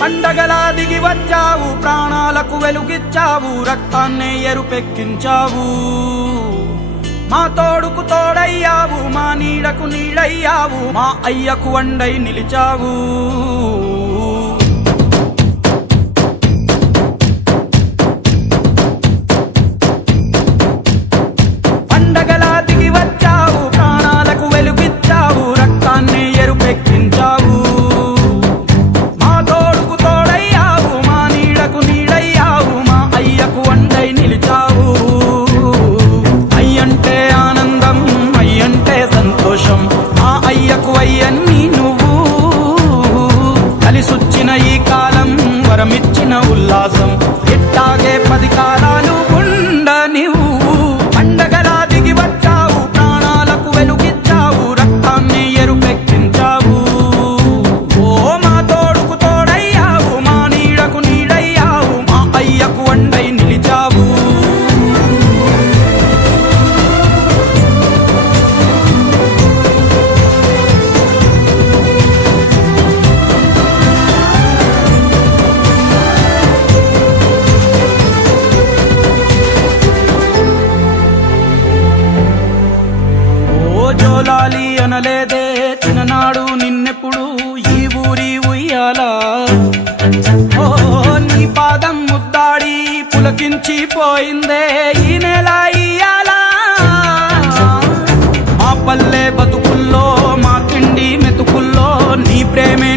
పండగలా దిగి వచ్చావు, ప్రాణాలకు వెలుగిచ్చావు, రక్తాన్నే ఎరుపెక్కించావు. మా తోడుకు తోడయ్యావు, మా నీడకు నీడయ్యావు, మా అయ్యకు అండై నిలిచావు. పండగలా దిగి వచ్చావు, ప్రాణాలకు వెలుగిచ్చావు, రక్తాన్నే ఎరుపెక్కించావు. మా తోడుకు తోడయ్యావు, మా నీడకు నీడయ్యావు, మా అయ్యకు అండై నిలిచావు. అయ్యంటే ఆనందం, అయ్యంటే సంతోషం, మా అయ్యకు అయ్యన్ని నువ్వు. కలిసొచ్చిన ఈ కాలం వరమిచ్చిన ఉల్లాసం, ఇట్టాగే 10 కాలాలు ఉండనివ్వు. పండగలా దిగి వచ్చావు, ప్రాణాలకు వెలుగిచ్చావు, రక్తాన్ని ఎరుపెక్కించావు. ఓ మా తోడుకు తోడయ్యావు, మా నీడకు నీడయ్యావు, మా అయ్యకు అండై నిలిచావు. జోలాలి అనలేదే చిన్ననాడు నిన్నెప్పుడు ఈ ఊరి ఉయ్యాల. ఓ నీ పాదం ముద్దాడి పులకించి పోయిందే ఈ నెల ఇయ్యాల. మా పల్లె బతుకుల్లో, మా తిండి మెతుకుల్లో నీ ప్రేమే